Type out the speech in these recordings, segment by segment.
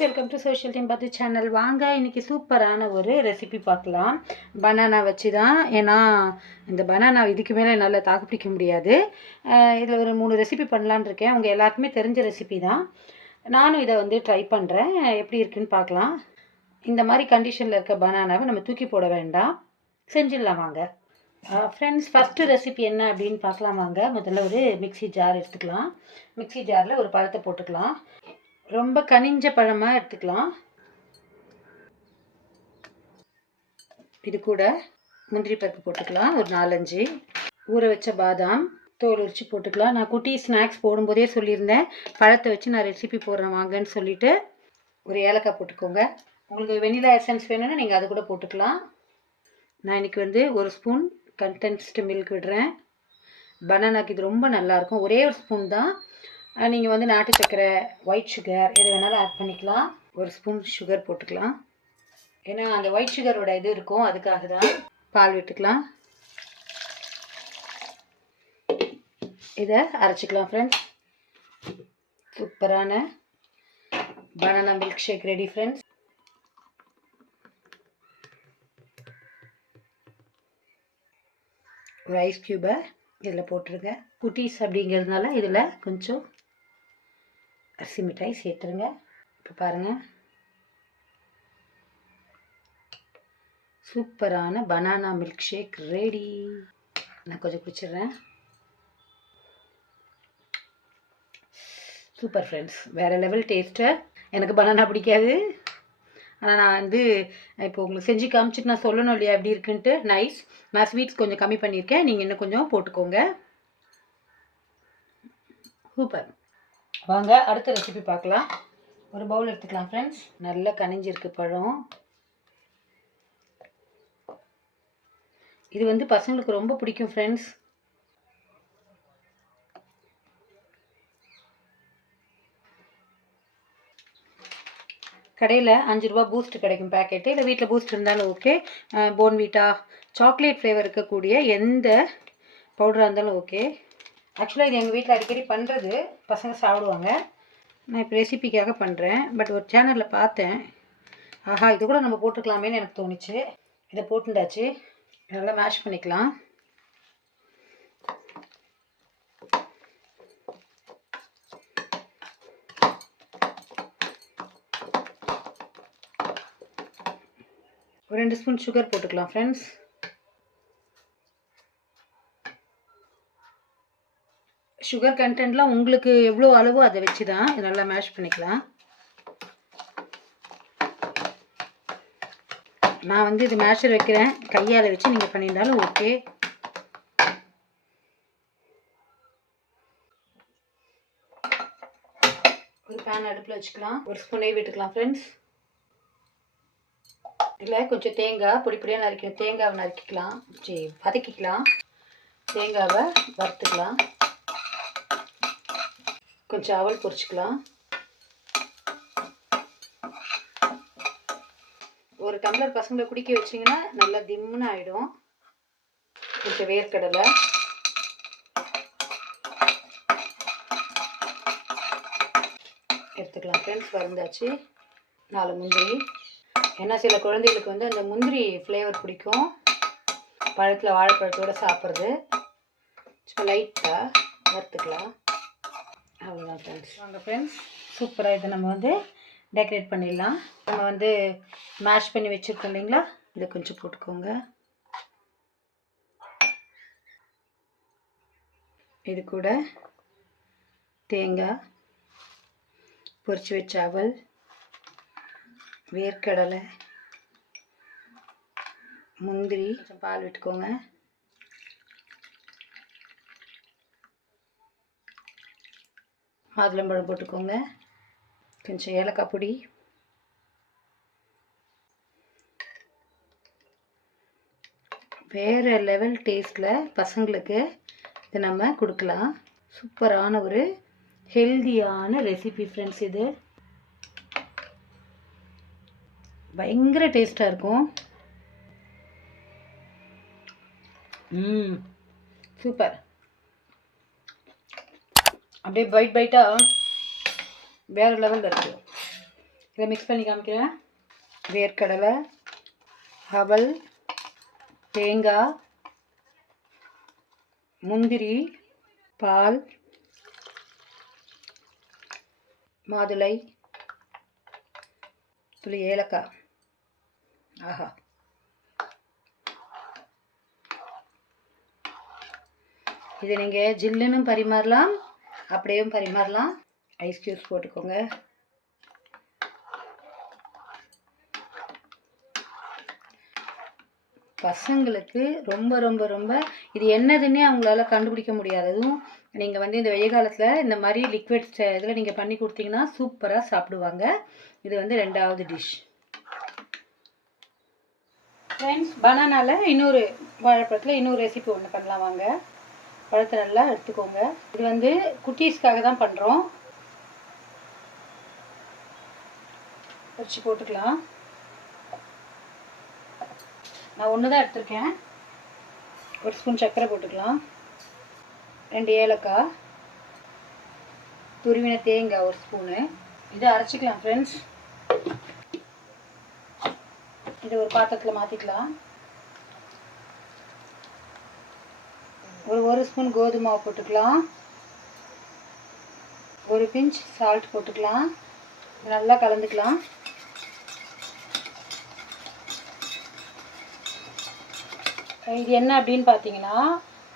Welcome to social team பார்த்து channel. வாங்க இன்றைக்கி சூப்பரான ஒரு ரெசிபி பார்க்கலாம். பனானா வச்சு தான். ஏன்னா இந்த பனானா இதுக்கு மேலே என்னால் தாக்கு பிடிக்க முடியாது. இதில் ஒரு 3 ரெசிபி பண்ணலான்னு இருக்கேன். அவங்க எல்லாருக்குமே தெரிஞ்ச ரெசிபி தான். நானும் இதை வந்து ட்ரை பண்ணுறேன். எப்படி இருக்குன்னு பார்க்கலாம். இந்த மாதிரி கண்டிஷனில் இருக்க பனானாவை நம்ம தூக்கி போட வேண்டாம், செஞ்சிடலாம் வாங்க. ஃப்ரெண்ட்ஸ், ஃபஸ்ட்டு ரெசிபி என்ன அப்படின்னு பார்க்கலாம் வாங்க. முதல்ல ஒரு மிக்சி ஜார் எடுத்துக்கலாம். மிக்சி ஜாரில் ஒரு பழத்தை போட்டுக்கலாம். ரொம்ப கனிஞ்ச பழமாக எடுத்துக்கலாம். இது கூட முந்திரி பருப்பு போட்டுக்கலாம், ஒரு 4-5 ஊற வச்ச பாதாம் தோல் உரிச்சு போட்டுக்கலாம். நான் குட்டி ஸ்நாக்ஸ் போடும்போதே சொல்லியிருந்தேன், பழத்தை வச்சு நான் ரெசிபி போடுறேன் வாங்கன்னு சொல்லிட்டு. ஒரு ஏலக்காய் போட்டுக்கோங்க. உங்களுக்கு வெனிலா எசன்ஸ் வேணும்னா நீங்கள் அது கூட போட்டுக்கலாம். நான் இன்றைக்கி வந்து 1 ஸ்பூன் கண்டென்ஸ்டு மில்க் விடுறேன். பனானாக்கு இது ரொம்ப நல்லாயிருக்கும். ஒரே ஒரு ஸ்பூன் தான். நீங்கள் வந்து நாட்டு சர்க்கரை, ஒயிட் சுகர் எது வேணாலும் ஆட் பண்ணிக்கலாம். 1 ஸ்பூன் சுகர் போட்டுக்கலாம். ஏன்னா அந்த ஒயிட் சுகரோட இது இருக்கும், அதுக்காக தான். பால் விட்டுக்கலாம். இதை அரைச்சிக்கலாம் ஃப்ரெண்ட்ஸ். சூப்பரான banana milk shake ready friends. ஒரு ஐஸ் க்யூபை இதில் போட்டுருங்க. குட்டீஸ் அப்படிங்கிறதுனால இதில் கொஞ்சம் அரிசி மிட்டாய் சேர்த்துருங்க. இப்போ பாருங்கள், சூப்பரான பனானா மில்க் ஷேக் ரெடி. நான் கொஞ்சம் குடிச்சிடுறேன். சூப்பர் ஃப்ரெண்ட்ஸ், வேறு லெவல் டேஸ்ட்டு. எனக்கு பனானா பிடிக்காது, ஆனால் நான் வந்து இப்போ உங்களுக்கு செஞ்சு காமிச்சிட்டு நான் சொல்லணும் இல்லையா எப்படி இருக்குன்ட்டு. நைஸ். நான் ஸ்வீட்ஸ் கொஞ்சம் கம்மி பண்ணியிருக்கேன், நீங்கள் இன்னும் கொஞ்சம் போட்டுக்கோங்க. சூப்பர். வாங்க அடுத்த ரெசிபி பார்க்கலாம். ஒரு பவுல் எடுத்துக்கலாம் ஃப்ரெண்ட்ஸ். நல்லா கனிஞ்சிருக்கு பழம். இது வந்து பசங்களுக்கு ரொம்ப பிடிக்கும் ஃப்ரெண்ட்ஸ். கடையில் 5 ரூபா பூஸ்ட் கிடைக்கும் பேக்கெட்டு. இல்லை வீட்டில் பூஸ்ட் இருந்தாலும் ஓகே. போன்விட்டா சாக்லேட் ஃப்ளேவர் இருக்கக்கூடிய எந்த பவுடராக இருந்தாலும் ஓகே. ஆக்சுவலாக இது எங்கள் வீட்டில் அடிக்கடி பண்ணுறது, பசங்க சாப்பிடுவாங்க. நான் இப்போ ரெசிபிக்காக பண்ணுறேன். பட் ஒரு சேனலில் பார்த்தேன், ஆஹா இது கூட நம்ம போட்டுக்கலாமேன்னு எனக்கு தோணுச்சு. இதை போட்டுண்டாச்சு. நல்லா மேஷ் பண்ணிக்கலாம். ஒரு 2 ஸ்பூன் சுகர் போட்டுக்கலாம் ஃப்ரெண்ட்ஸ். சுகர் கண்டென்ட்லாம் உங்களுக்கு எவ்வளோ அளவோ அதை வச்சு தான். இது நல்லா மேஷ் பண்ணிக்கலாம். நான் வந்து இது மேஷர் வைக்கிறேன், கையால் வச்சு நீங்கள் பண்ணியிருந்தாலும் ஓகே. ஒரு பேன் அடுப்பில் வச்சுக்கலாம். 1 ஸ்பூன் நெய் விட்டுக்கலாம் ஃப்ரெண்ட்ஸ். இல்லை கொஞ்சம் தேங்காய் பொடியாக நறுக்கணும். தேங்காவை நறுக்கிக்கலாம், வதக்கிக்கலாம். தேங்காவை வறுத்துக்கலாம். கொஞ்சம் அவல் பொரிச்சுக்கலாம். 1 டம்ளர் பசங்களை குடிக்க வச்சிங்கன்னா நல்லா திம்முன்னு ஆகிடும். கொஞ்சம் வேர்க்கடலை, எடுத்துக்கலாம் ஃப்ரெண்ட்ஸ். வறுந்தாச்சு. 4 முந்திரி. ஏன்னா சில குழந்தைகளுக்கு வந்து அந்த முந்திரி ஃப்ளேவர் பிடிக்கும், பழத்தில் வாழைப்பழத்தோடு சாப்பிட்றது. சும்மா லைட்டாக வறுத்துக்கலாம். அவ்வளோதான் ஃப்ரெண்ட்ஸ். வாங்க ஃப்ரெண்ட்ஸ், சூப்பராக இதை நம்ம வந்து டெக்கரேட் பண்ணிடலாம். நம்ம வந்து மேஷ் பண்ணி வச்சுருக்கோம் இல்லைங்களா, இதை கொஞ்சம் போட்டுக்கோங்க. இது கூட தேங்காய், பொரிச்சு வச்ச அவல், வேர்க்கடலை, முந்திரி, கொஞ்சம் பால் விட்டுக்கோங்க. மாதுளம்பழம் போட்டுக்கோங்க. கொஞ்சம் ஏலக்காய் பொடி, வேறு லெவல் டேஸ்ட்டில் பசங்களுக்கு இதை நம்ம கொடுக்கலாம். சூப்பரான ஒரு ஹெல்தியான ரெசிபி ஃப்ரெண்ட்ஸ். இது பயங்கர டேஸ்ட்டாக இருக்கும். சூப்பர். அப்படியே பைட்டாக வேறு லெவலில் இருக்குது. இதை மிக்ஸ் பண்ணி காமிக்கிறேன். வேர்க்கடலை, அவல், தேங்காய், முந்திரி, பால், மாதுளை, துளி ஏலக்காய். ஆஹா, இது நீங்கள் ஜில்லுன்னு பரிமாறலாம், அப்படியே பரிமாறலாம். ஐஸ் க்யூப்ஸ் போட்டுக்கோங்க. பசங்களுக்கு ரொம்ப ரொம்ப ரொம்ப இது என்னதுன்னே அவங்களால கண்டுபிடிக்க முடியாது. அதுவும் நீங்கள் வந்து இந்த வெயில் காலத்தில் இந்த மாதிரி லிக்விட் இதில் நீங்கள் பண்ணி கொடுத்தீங்கன்னா சூப்பராக சாப்பிடுவாங்க. இது வந்து 2வது டிஷ். ஃப்ரெண்ட்ஸ், பனானாவில் இன்னொரு வாழைப்பழத்தில் இன்னொரு ரெசிபி ஒன்று பண்ணலாம் வாங்க. பழத்தை நல்லா எடுத்துக்கோங்க. இது வந்து குட்டீஸ்க்காக தான் பண்ணுறோம். வச்சு போட்டுக்கலாம். நான் ஒன்று தான் எடுத்திருக்கேன். ஒரு ஸ்பூன் சர்க்கரை போட்டுக்கலாம். 2 ஏலக்காய், துருவின தேங்காய் 1 ஸ்பூனு. இதை அரைச்சிக்கலாம் ஃப்ரெண்ட்ஸ். இதை ஒரு பாத்திரத்தில் மாற்றிக்கலாம். ஒரு ஸ்பூன் கோதுமை மாவு போட்டுக்கலாம். ஒரு பிஞ்ச் சால்ட் போட்டுக்கலாம். நல்லா கலந்துக்கலாம். இது என்ன அப்படின்னு பார்த்தீங்கன்னா,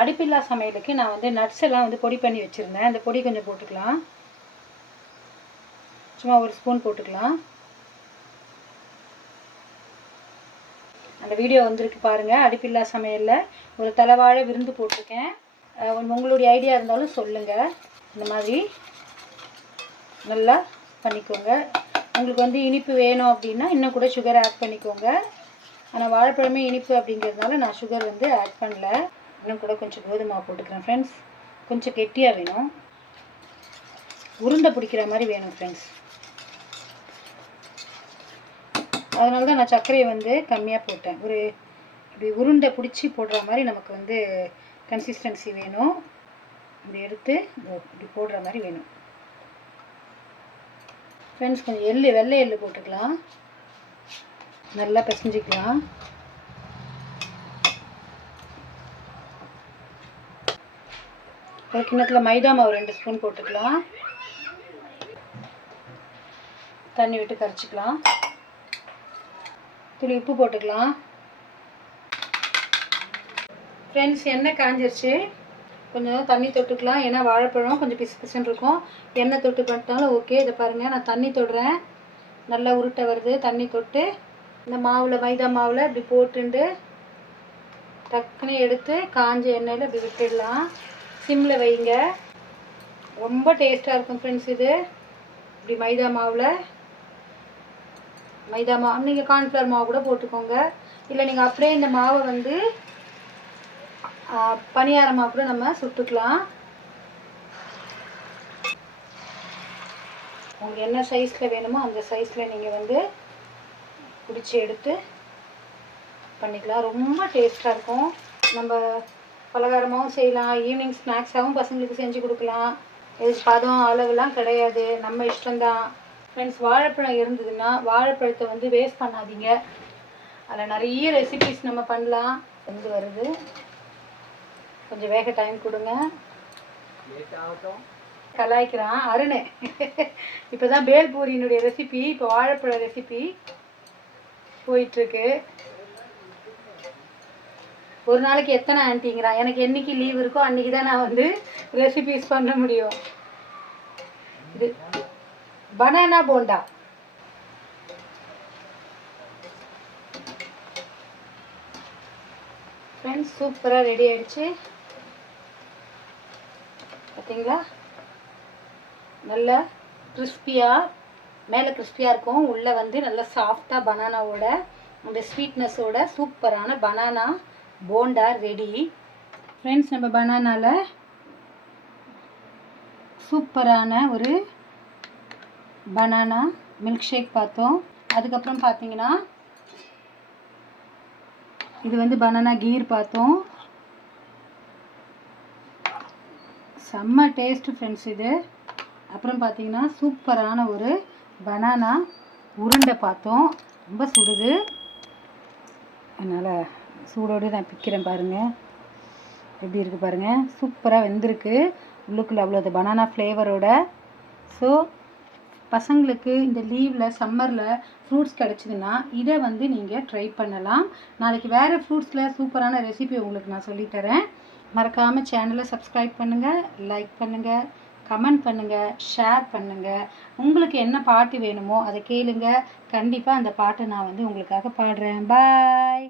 அடுப்பில்லா சமையலுக்கு நான் வந்து நட்ஸ் எல்லாம் வந்து பொடி பண்ணி வச்சுருந்தேன். அந்த பொடி கொஞ்சம் போட்டுக்கலாம். சும்மா 1 ஸ்பூன் போட்டுக்கலாம். அந்த வீடியோ வந்திருக்கு பாருங்கள். அடுப்பில்லா சமையலில் ஒரு தலைவாழை விருந்து போட்டிருக்கேன். உங்களுடைய ஐடியா இருந்தாலும் சொல்லுங்கள். இந்த மாதிரி நல்லா பண்ணிக்கோங்க. உங்களுக்கு வந்து இனிப்பு வேணும் அப்படின்னா இன்னும் கூட சுகர் ஆட் பண்ணிக்கோங்க. ஆனால் வாழைப்பழமே இனிப்பு அப்படிங்கிறதுனால நான் சுகர் வந்து ஆட் பண்ணல. இன்னும் கூட கொஞ்சம் கோதுமை போட்டுக்கிறேன் ஃப்ரெண்ட்ஸ். கொஞ்சம் கெட்டியாக வேணும், உருண்டை பிடிக்கிற மாதிரி வேணும் ஃப்ரெண்ட்ஸ். அதனால தான் நான் சர்க்கரையை வந்து கம்மியாக போட்டேன். இப்படி உருண்டை பிடிச்சி போடுற மாதிரி நமக்கு வந்து கன்சிஸ்டன்சி வேணும். இப்படி எடுத்து இப்படி போடுற மாதிரி வேணும் ஃப்ரெண்ட்ஸ். கொஞ்சம் வெள்ளை எள்ளு போட்டுக்கலாம். நல்லா பிசைஞ்சிக்கலாம். ஒரு கிண்ணத்தில் மைதா மாவு 2 ஸ்பூன் போட்டுக்கலாம். தண்ணி விட்டு கரைச்சிக்கலாம். துளி உப்பு போட்டுக்கலாம். ஃப்ரெண்ட்ஸ், எண்ணெய் காஞ்சிருச்சு. கொஞ்சம் தண்ணி தொட்டுக்கலாம். ஏன்னா வாழைப்பழம் கொஞ்சம் பிசு பிசுன்னு இருக்கும். எண்ணெய் தொட்டு பண்ணிட்டாலும் ஓகே. இதை பாருங்கள், நான் தண்ணி தொடுறேன். நல்லா உருட்டை வருது. தண்ணி தொட்டு இந்த மாவில், மைதா மாவில் இப்படி போட்டுண்டு டக்குன்னு எடுத்து காஞ்ச எண்ணெயில் இப்படி விட்டுடலாம். சிம்மில் வைங்க. ரொம்ப டேஸ்ட்டாக இருக்கும் ஃப்ரெண்ட்ஸ். இது இப்படி மைதா மாவு நீங்கள் கார்ன்ஃப்ளவர் மாவு கூட போட்டுக்கோங்க. இல்லை நீங்கள் அப்படியே இந்த மாவை வந்து பணியார மாவு கூட நம்ம சுட்டுக்கலாம். உங்களுக்கு என்ன சைஸில் வேணுமோ அந்த சைஸில் நீங்கள் வந்து பிடிச்சி எடுத்து பண்ணிக்கலாம். ரொம்ப டேஸ்ட்டாக இருக்கும். நம்ம பலகாரமாகவும் செய்யலாம், ஈவினிங் ஸ்நாக்ஸாகவும் பசங்களுக்கு செஞ்சு கொடுக்கலாம். இதுக்கு பதம் அளவுலாம் கிடையாது, நம்ம இஷ்டம்தான் ஃப்ரெண்ட்ஸ். வாழைப்பழம் இருந்ததுன்னா வாழைப்பழத்தை வந்து வேஸ்ட் பண்ணாதீங்க. அதில் நிறைய ரெசிபிஸ் நம்ம பண்ணலாம். வந்து வருது, கொஞ்சம் வேக டைம் கொடுங்க. கலாய்க்கிறான் அருண். இப்போ தான் பேல்பூரியினுடைய ரெசிபி, இப்போ வாழைப்பழ ரெசிபி போயிட்டுருக்கு. ஒரு நாளைக்கு எத்தனை ஆன்ட்டிங்கிறான். எனக்கு என்னைக்கு லீவ் இருக்கோ அன்றைக்கி தான் நான் வந்து ரெசிபிஸ் பண்ண முடியும். இது பனானா போண்டா. ஃப்ரெண்ட்ஸ், சூப்பராக ரெடி ஆகிடுச்சு. பார்த்தீங்களா, நல்லா கிறிஸ்பியாக, மேலே கிறிஸ்பியாக இருக்கும், உள்ளே வந்து நல்லா சாஃப்டாக பனானாவோட அந்த ஸ்வீட்னஸோட சூப்பரான பனானா போண்டா ரெடி. ஃப்ரெண்ட்ஸ், நம்ம பனானாவில் சூப்பரான ஒரு பனானா மில்க் ஷேக் பார்த்தோம். அதுக்கப்புறம் பார்த்தீங்கன்னா இது வந்து பனானா கீர் பார்த்தோம். செம்ம டேஸ்ட்டு ஃப்ரெண்ட்ஸ் இது. அப்புறம் பார்த்தீங்கன்னா சூப்பரான ஒரு பனானா உருண்டை பார்த்தோம். ரொம்ப சுடுது, அதனால் சூடோடு நான் பிக்கிறேன். பாருங்கள் எப்படி இருக்குது பாருங்கள். சூப்பராக வெந்திருக்கு. உள்ளுக்குள்ளே அவ்வளோ அது பனானா ஃப்ளேவரோட. ஸோ பசங்களுக்கு இந்த லீவில் சம்மரில் ஃப்ரூட்ஸ் கிடச்சிதுன்னா இதை வந்து நீங்கள் ட்ரை பண்ணலாம். நாளைக்கு வேறு ஃப்ரூட்ஸில் சூப்பரான ரெசிபி உங்களுக்கு நான் சொல்லித்தரேன். மறக்காமல் சேனலை சப்ஸ்கிரைப் பண்ணுங்கள், லைக் பண்ணுங்கள், கமெண்ட் பண்ணுங்கள், ஷேர் பண்ணுங்கள். உங்களுக்கு என்ன பாட்டு வேணுமோ அதை கேளுங்க. கண்டிப்பாக அந்த பாட்டை நான் வந்து உங்களுக்காக பாடுறேன். பாய்.